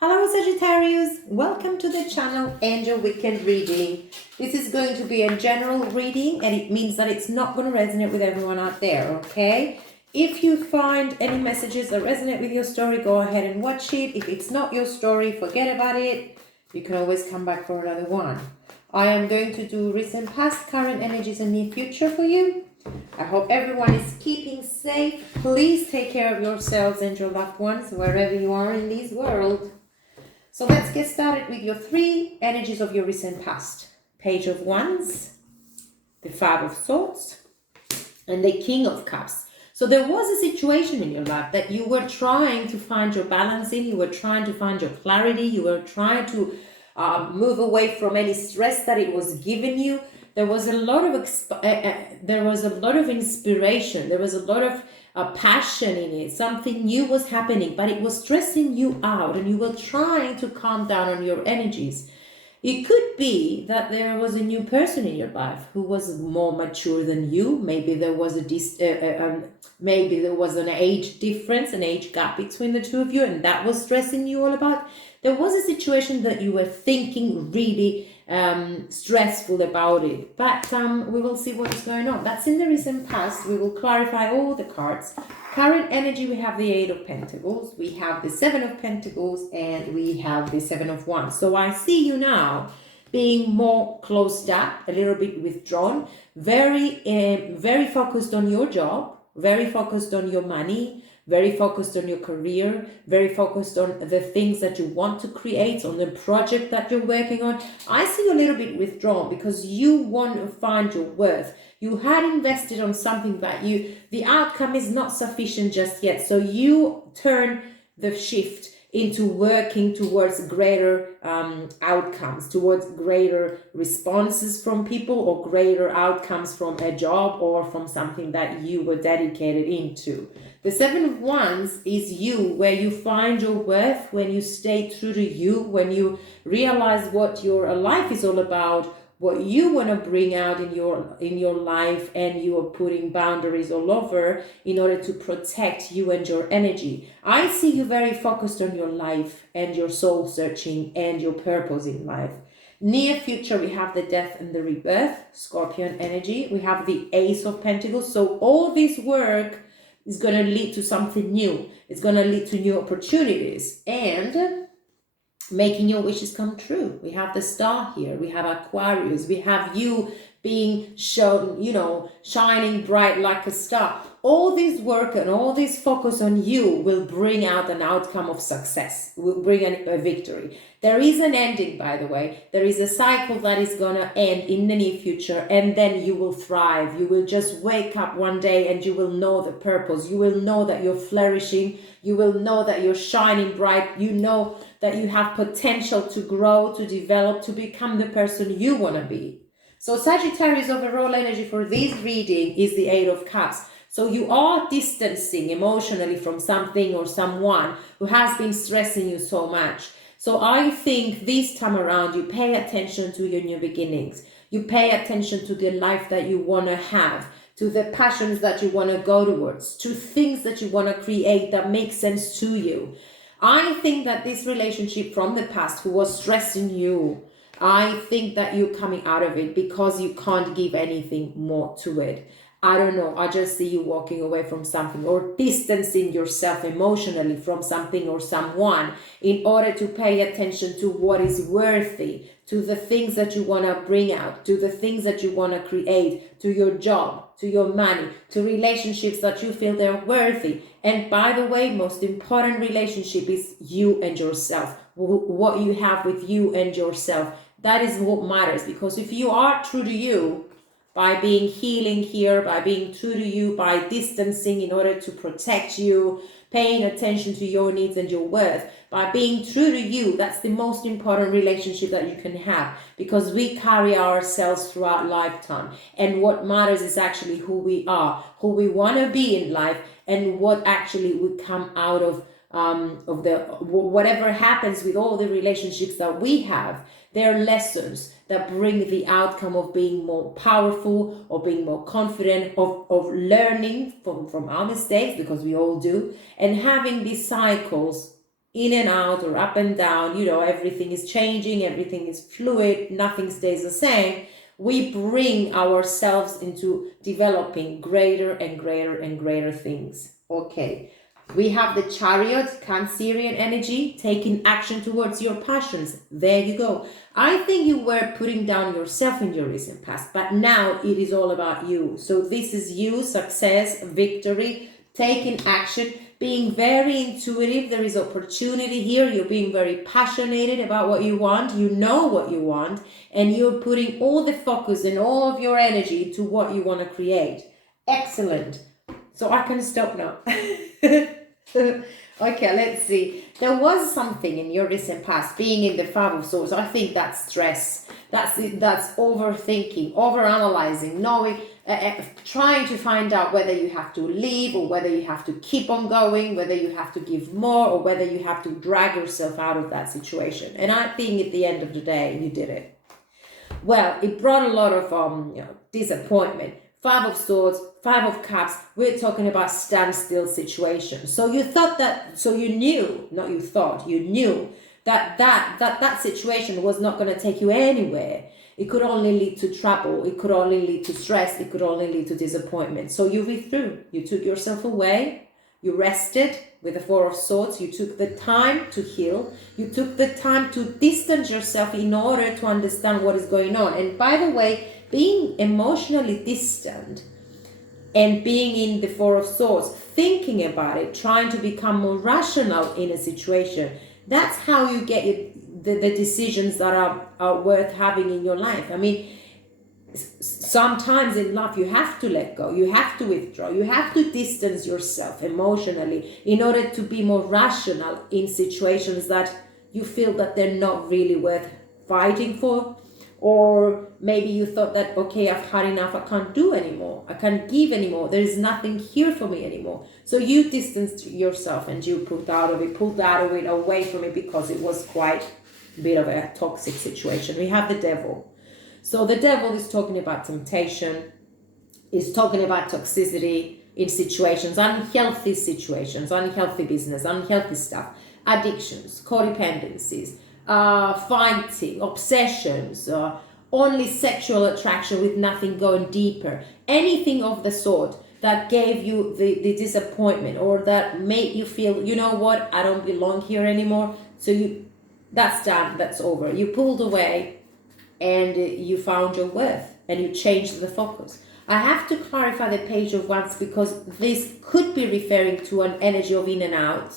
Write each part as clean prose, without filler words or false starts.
Hello Sagittarius, welcome to the channel and your weekend reading. This is going to be a general reading and it means that it's not going to resonate with everyone out there, okay? If you find any messages that resonate with your story, go ahead and watch it. If it's not your story, forget about it. You can always come back for another one. I am going to do recent, past, current energies and near future for you. I hope everyone is keeping safe. Please take care of yourselves and your loved ones wherever you are in this world. So let's get started with your three energies of your recent past. Page of Wands, the Five of Swords, and the King of Cups. So there was a situation in your life that you were trying to find your balance in, you were trying to find your clarity, you were trying to move away from any stress that it was giving you. There was a lot of inspiration, there was a lot of passion in it. Something new was happening, but it was stressing you out and you were trying to calm down on your energies. It could be that there was a new person in your life who was more mature than you. Maybe there was maybe there was an age difference, an age gap between the two of you, and that was stressing you all about. There was a situation that you were thinking really stressful about it, but we will see what is going on. That's in the recent past. We will clarify all the cards. Current energy, we have the Eight of Pentacles, we have the Seven of Pentacles, and we have the Seven of Wands. So I see you now being more closed up, a little bit withdrawn, very focused on your job, very focused on your money, very focused on your career, very focused on the things that you want to create, on the project that you're working on. I see you a little bit withdrawn because you want to find your worth. You had invested on something that the outcome is not sufficient just yet. So you turn the shift into working towards greater outcomes, towards greater responses from people or greater outcomes from a job or from something that you were dedicated into. The Seven of Wands is you, where you find your worth, when you stay true to you, when you realize what your life is all about, what you want to bring out in your life, and you are putting boundaries all over in order to protect you and your energy. I see you very focused on your life and your soul searching and your purpose in life. Near future, we have the Death and the Rebirth, Scorpion energy. We have the Ace of Pentacles. So all this work is going to lead to something new. It's going to lead to new opportunities and making your wishes come true. We have the Star here. We have Aquarius. We have you being shown, shining bright like a star. All this work and all this focus on you will bring out an outcome of success, will bring a victory. There is an ending, by the way. There is a cycle that is going to end in the near future, and then you will thrive. You will just wake up one day and you will know the purpose. You will know that you're flourishing. You will know that you're shining bright. You know that you have potential to grow, to develop, to become the person you want to be. So Sagittarius overall energy for this reading is the Eight of Cups. So you are distancing emotionally from something or someone who has been stressing you so much. So I think this time around, you pay attention to your new beginnings. You pay attention to the life that you want to have, to the passions that you want to go towards, to things that you want to create that make sense to you. I think that this relationship from the past who was stressing you, I think that you're coming out of it because you can't give anything more to it. I don't know. I just see you walking away from something or distancing yourself emotionally from something or someone in order to pay attention to what is worthy, to the things that you want to bring out, to the things that you want to create, to your job, to your money, to relationships that you feel they're worthy. And by the way, most important relationship is you and yourself, what you have with you and yourself. That is what matters, because if you are true to you, by being healing here, by being true to you, by distancing in order to protect you, paying attention to your needs and your worth, by being true to you, that's the most important relationship that you can have, because we carry ourselves throughout lifetime. And what matters is actually who we are, who we want to be in life, and what actually would come out of whatever happens with all the relationships that we have. They're lessons that bring the outcome of being more powerful, or being more confident, of learning from our mistakes, because we all do, and having these cycles in and out or up and down, everything is changing, everything is fluid, nothing stays the same, we bring ourselves into developing greater and greater and greater things. Okay. We have the Chariot, Cancerian energy, taking action towards your passions. There you go. I think you were putting down yourself in your recent past, but now it is all about you. So this is you, success, victory, taking action, being very intuitive. There is opportunity here. You're being very passionate about what you want. You know what you want, and you're putting all the focus and all of your energy to what you want to create. Excellent. So I can stop now. Okay, let's see. There was something in your recent past, being in the Five of Swords. I think that's stress. That's overthinking, overanalyzing, knowing, trying to find out whether you have to leave or whether you have to keep on going, whether you have to give more or whether you have to drag yourself out of that situation. And I think at the end of the day, you did it. Well, it brought a lot of disappointment. Five of Swords, Five of Cups, we're talking about standstill situation. So you thought that, so you knew, not you thought, you knew that situation was not going to take you anywhere. It could only lead to trouble. It could only lead to stress. It could only lead to disappointment. So you withdrew. You took yourself away. You rested with the Four of Swords. You took the time to heal. You took the time to distance yourself in order to understand what is going on. And by the way, being emotionally distant and being in the Four of Swords, thinking about it, trying to become more rational in a situation, that's how you get the decisions that are worth having in your life. I mean, sometimes in life you have to let go, you have to withdraw, you have to distance yourself emotionally in order to be more rational in situations that you feel that they're not really worth fighting for. Or maybe you thought that, okay, I've had enough, I can't do anymore, I can't give anymore, there is nothing here for me anymore. So you distanced yourself and you pulled out of it, away from it, because it was quite a bit of a toxic situation. We have the Devil. So the Devil is talking about temptation, is talking about toxicity in situations, unhealthy business, unhealthy stuff, addictions, codependencies, fighting, obsessions, only sexual attraction with nothing going deeper, anything of the sort that gave you the disappointment or that made you feel, you know what, I don't belong here anymore. So that's done, that's over. You pulled away and you found your worth and you changed the focus. I have to clarify the Page of Wands because this could be referring to an energy of in and out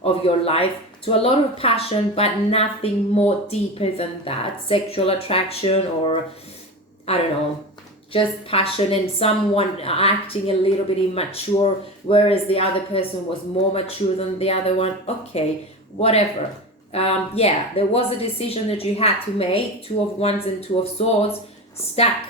of your life, to a lot of passion, but nothing more deeper than that. Sexual attraction, or I don't know, just passion and someone acting a little bit immature, whereas the other person was more mature than the other one. Okay, whatever. There was a decision that you had to make, Two of Wands and Two of Swords, stuck,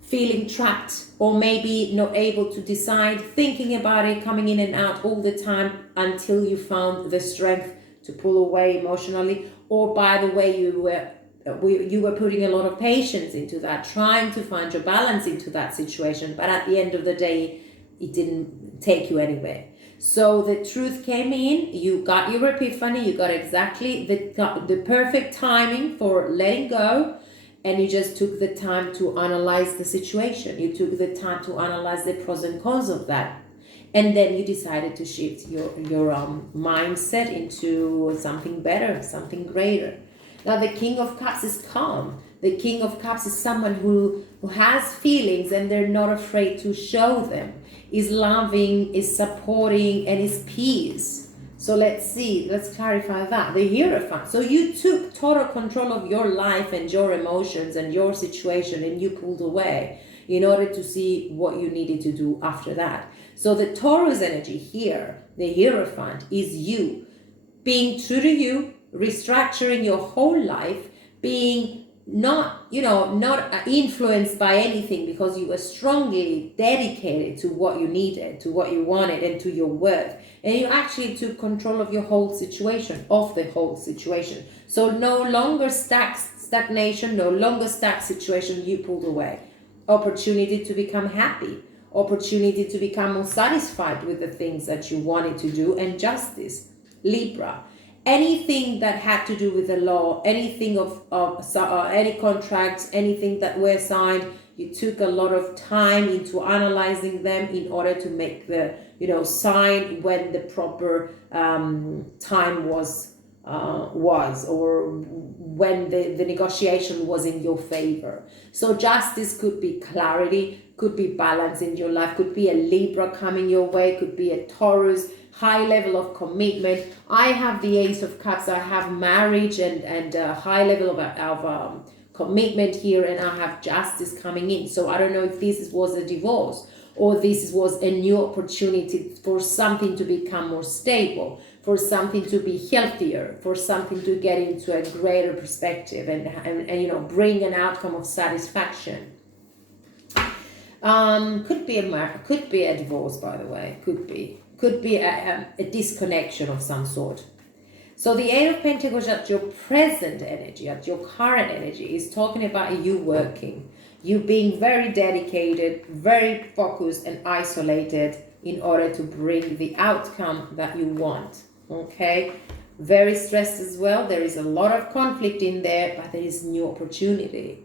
feeling trapped, or maybe not able to decide, thinking about it, coming in and out all the time until you found the strength to pull away emotionally. Or by the way, you were putting a lot of patience into that, trying to find your balance into that situation, but at the end of the day, it didn't take you anywhere. So the truth came in, you got your epiphany, you got exactly the perfect timing for letting go. And you just took the time to analyze the situation. You took the time to analyze the pros and cons of that. And then you decided to shift your mindset into something better, something greater. Now, the King of Cups is calm. The King of Cups is someone who has feelings and they're not afraid to show them. Is loving, is supporting, and is peace. So let's clarify that. The Hierophant. So you took total control of your life and your emotions and your situation, and you pulled away in order to see what you needed to do after that. So the Taurus energy here, the Hierophant, is you being true to you, restructuring your whole life, being not influenced by anything because you were strongly dedicated to what you needed, to what you wanted, and to your worth. And you actually took control of your whole situation, So no longer stagnation, no longer stuck situation, you pulled away. Opportunity to become happy, opportunity to become more satisfied with the things that you wanted to do, and justice. Libra. anything that had to do with the law, anything of any contracts, anything that were signed, you took a lot of time into analyzing them in order to make the, sign when the proper time was or when the negotiation was in your favor. So justice could be clarity, could be balance in your life, could be a Libra coming your way, could be a Taurus, high level of commitment. I have the Ace of Cups, I have marriage and a high level of commitment here, and I have justice coming in. So I don't know if this was a divorce or this was a new opportunity for something to become more stable, for something to be healthier, for something to get into a greater perspective and bring an outcome of satisfaction. Could be a divorce, by the way. Could be a disconnection of some sort. So the Eight of Pentacles at your present energy, at your current energy, is talking about you working, you being very dedicated, very focused and isolated in order to bring the outcome that you want. Okay, very stressed as well. There is a lot of conflict in there, but there is new opportunity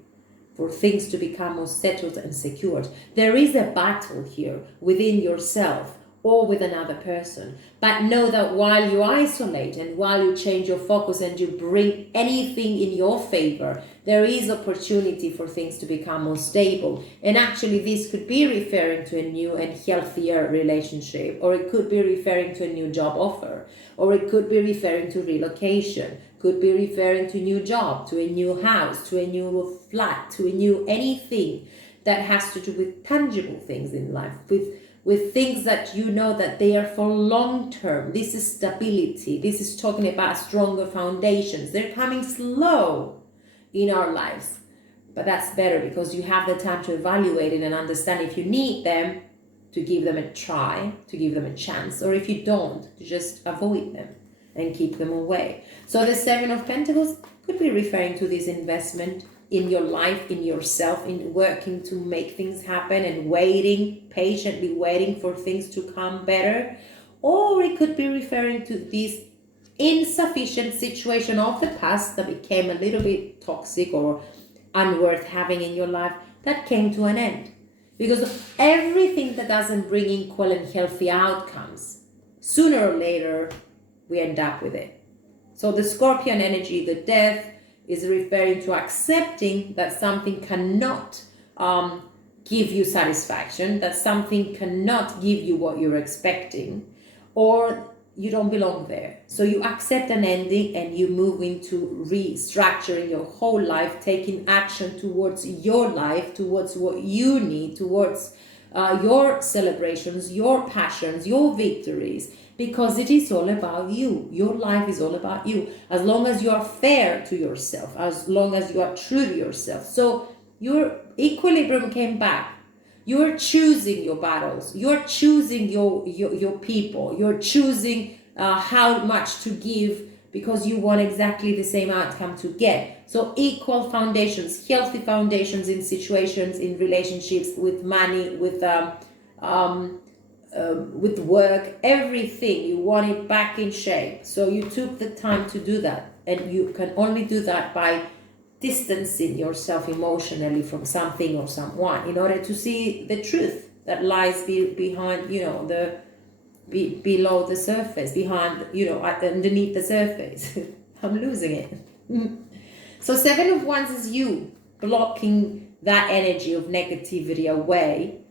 for things to become more settled and secured. There is a battle here within yourself or with another person. But know that while you isolate and while you change your focus and you bring anything in your favor, there is opportunity for things to become more stable. And actually this could be referring to a new and healthier relationship, or it could be referring to a new job offer, or it could be referring to relocation, could be referring to a new job, to a new house, to a new flat, to a new anything that has to do with tangible things in life, with things that you know that they are for long term. This is stability. This is talking about stronger foundations. They're coming slow in our lives, but that's better because you have the time to evaluate it and understand if you need them, to give them a try, to give them a chance, or if you don't, to just avoid them and keep them away. So the Seven of Pentacles could be referring to this investment in your life, in yourself, in working to make things happen and waiting, patiently waiting for things to come better. Or it could be referring to this insufficient situation of the past that became a little bit toxic or unworth having in your life that came to an end. Because everything that doesn't bring equal and healthy outcomes, sooner or later, we end up with it. So the Scorpion energy, the death, is referring to accepting that something cannot give you satisfaction, that something cannot give you what you're expecting, or you don't belong there. So you accept an ending and you move into restructuring your whole life, taking action towards your life, towards what you need, towards your celebrations, your passions, your victories, because it is all about you. Your life is all about you. As long as you are fair to yourself, as long as you are true to yourself. So your equilibrium came back. You're choosing your battles. You're choosing your people. You're choosing how much to give because you want exactly the same outcome to get. So equal foundations, healthy foundations in situations, in relationships, with money, with work, everything. You want it back in shape. So you took the time to do that, and you can only do that by distancing yourself emotionally from something or someone in order to see the truth that lies behind, below the surface, behind, underneath the surface. I'm losing it. So Seven of Wands is you blocking that energy of negativity away,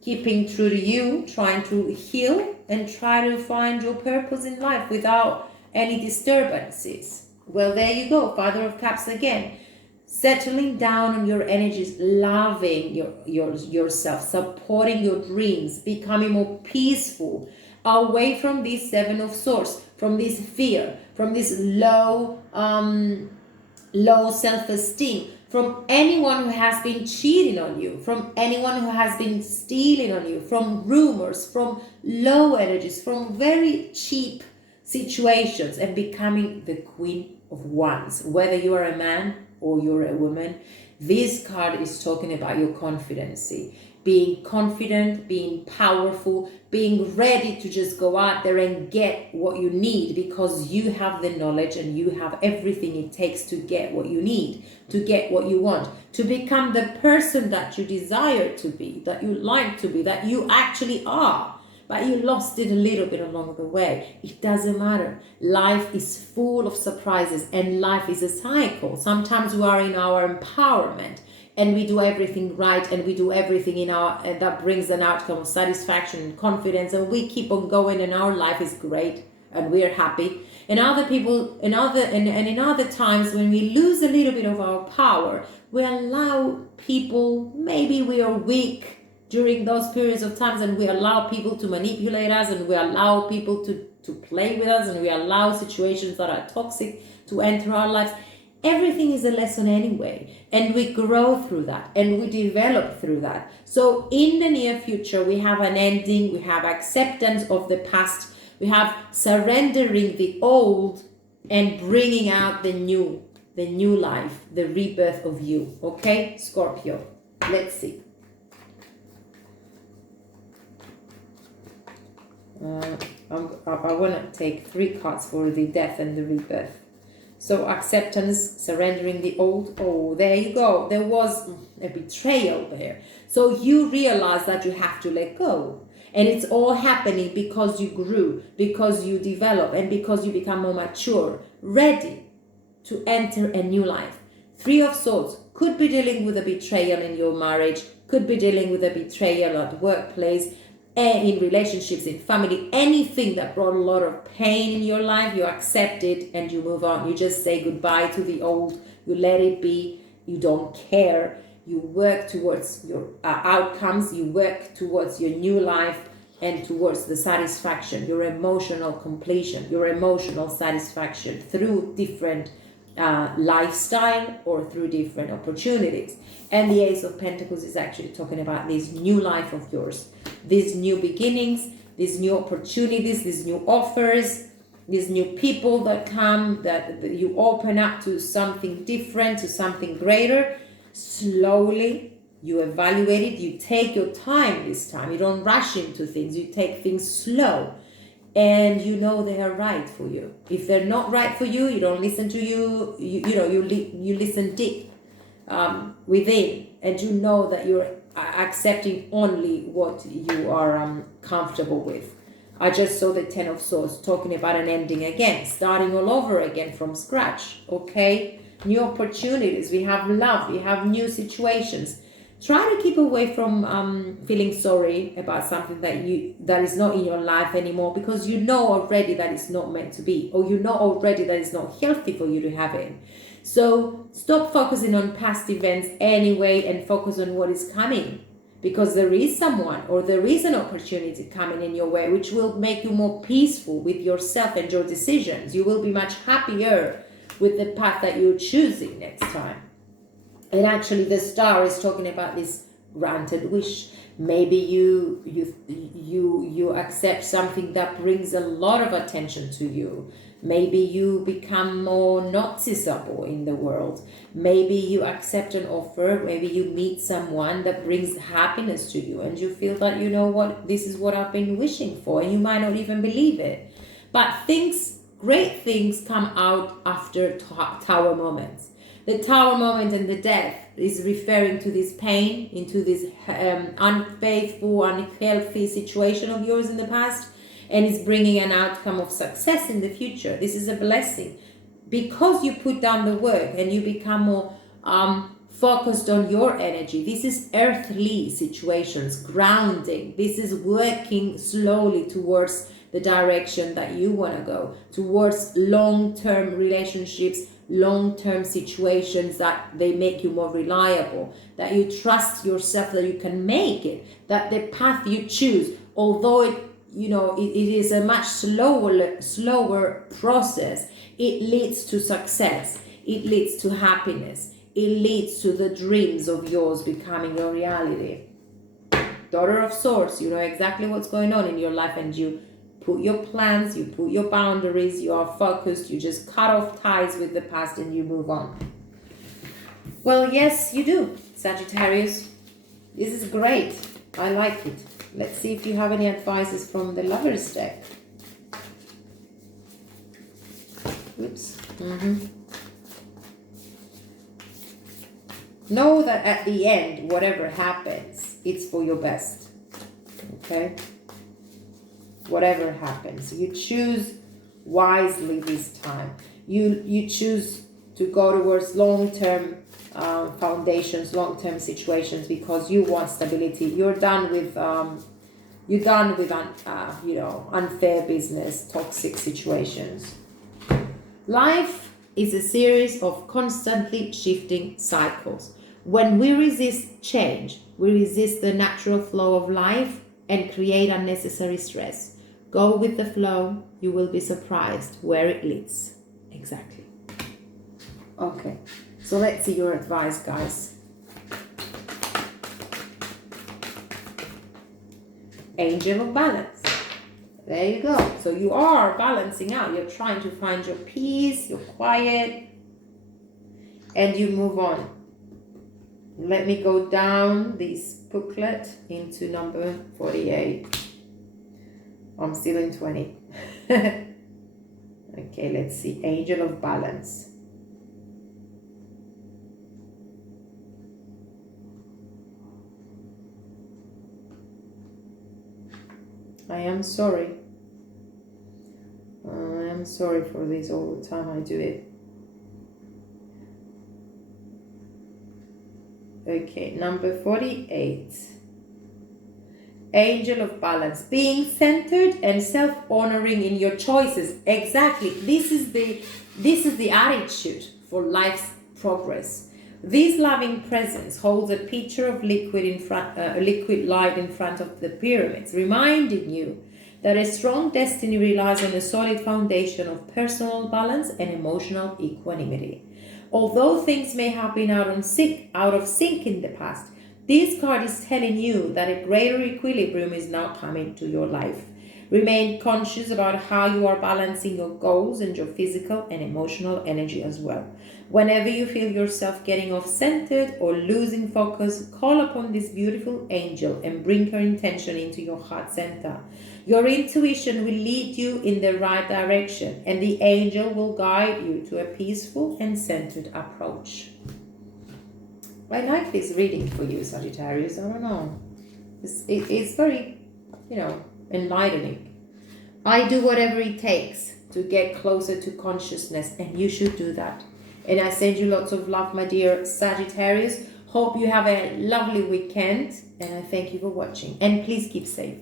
keeping true to you, trying to heal and try to find your purpose in life without any disturbances. Well, there you go, Father of Cups again. Settling down on your energies, loving yourself, supporting your dreams, becoming more peaceful, away from this Seven of Swords, from this fear, from this low self-esteem, from anyone who has been cheating on you, from anyone who has been stealing on you, from rumors, from low energies, from very cheap situations, and becoming the Queen of Wands. Whether you are a man or you're a woman, this card is talking about your confidence. being confident, being powerful, being ready to just go out there and get what you need, because you have the knowledge and you have everything it takes to get what you need, to get what you want, to become the person that you desire to be, that you like to be, that you actually are. But you lost it a little bit along the way. It doesn't matter. Life is full of surprises, and life is a cycle. Sometimes we are in our empowerment and we do everything right, and we do everything in our that brings an outcome of satisfaction and confidence, and we keep on going, and our life is great and we're happy. And other people, in other times when we lose a little bit of our power, we allow people, maybe we are weak during those periods of times, and we allow people to manipulate us, and we allow people to play with us, and we allow situations that are toxic to enter our lives. Everything is a lesson anyway, and we grow through that, and we develop through that. So in the near future, we have an ending, we have acceptance of the past, we have surrendering the old and bringing out the new life, the rebirth of you. Okay, Scorpio, let's see. I want to take 3 cards for the death and the rebirth. So acceptance, surrendering the old. Oh, there you go. There was a betrayal there. So you realize that you have to let go. And it's all happening because you grew, because you develop, and because you become more mature, ready to enter a new life. 3 of Swords could be dealing with a betrayal in your marriage, could be dealing with a betrayal at workplace, in relationships, in family, anything that brought a lot of pain in your life, you accept it and you move on. You just say goodbye to the old, you let it be, you don't care, you work towards your outcomes, you work towards your new life and towards the satisfaction, your emotional completion, your emotional satisfaction through different lifestyle or through different opportunities. And the Ace of Pentacles is actually talking about this new life of yours, these new beginnings, these new opportunities, these new offers, these new people that come, that you open up to something different, to something greater. Slowly you evaluate it, you take your time this time, you don't rush into things, you take things slow. And you know they are right for you. If they're not right for you, you don't listen to you. You listen deep within, and you know that you're accepting only what you are comfortable with. I just saw the 10 of Swords talking about an ending again, starting all over again from scratch. Okay, new opportunities. We have love. We have new situations. Try to keep away from feeling sorry about something that is not in your life anymore, because you know already that it's not meant to be, or you know already that it's not healthy for you to have it. So stop focusing on past events anyway and focus on what is coming, because there is someone or there is an opportunity coming in your way which will make you more peaceful with yourself and your decisions. You will be much happier with the path that you're choosing next time. And actually the star is talking about this granted wish. Maybe you accept something that brings a lot of attention to you. Maybe you become more noticeable in the world. Maybe you accept an offer. Maybe you meet someone that brings happiness to you, and you feel that, you know what, this is what I've been wishing for, and you might not even believe it. But great things come out after tower moments. The tower moment and the death is referring to this pain, into this unfaithful, unhealthy situation of yours in the past, and is bringing an outcome of success in the future. This is a blessing because you put down the work and you become more focused on your energy. This is earthly situations, grounding. This is working slowly towards the direction that you want to go, towards long-term relationships, long-term situations that they make you more reliable, that you trust yourself, that you can make it, that the path you choose, although it is a much slower process, it leads to success, it leads to happiness, it leads to the dreams of yours becoming your reality. Daughter of Swords, you know exactly what's going on in your life, and you put your plans, you put your boundaries, you are focused, you just cut off ties with the past and you move on. Well, yes, you do, Sagittarius. This is great. I like it. Let's see if you have any advices from the Lovers deck. Oops. Know that at the end, whatever happens, it's for your best. Okay? Whatever happens, you choose wisely this time. You choose to go towards long-term foundations, long-term situations, because you want stability. You're done with unfair business, toxic situations. Life is a series of constantly shifting cycles. When we resist change, we resist the natural flow of life and create unnecessary stress. Go with the flow, you will be surprised where it leads. Exactly. Okay, so let's see your advice, guys. Angel of Balance. There you go. So you are balancing out. You're trying to find your peace, your quiet, and you move on. Let me go down this booklet into number 48. I'm still in 20. Okay, let's see. Angel of Balance. I am sorry. I am sorry for this all the time I do it. Okay, number 48. Angel of Balance. Being centered and self-honoring in your choices. Exactly. This is the attitude for life's progress. This loving presence holds a pitcher of liquid light in front of the pyramids, reminding you that a strong destiny relies on a solid foundation of personal balance and emotional equanimity. Although things may have been out of sync in the past, this card is telling you that a greater equilibrium is now coming to your life. Remain conscious about how you are balancing your goals and your physical and emotional energy as well. Whenever you feel yourself getting off-centered or losing focus, call upon this beautiful angel and bring her intention into your heart center. Your intuition will lead you in the right direction, and the angel will guide you to a peaceful and centered approach. I like this reading for you, Sagittarius. I don't know. It's very, enlightening. I do whatever it takes to get closer to consciousness, and you should do that. And I send you lots of love, my dear Sagittarius. Hope you have a lovely weekend, and I thank you for watching. And please keep safe.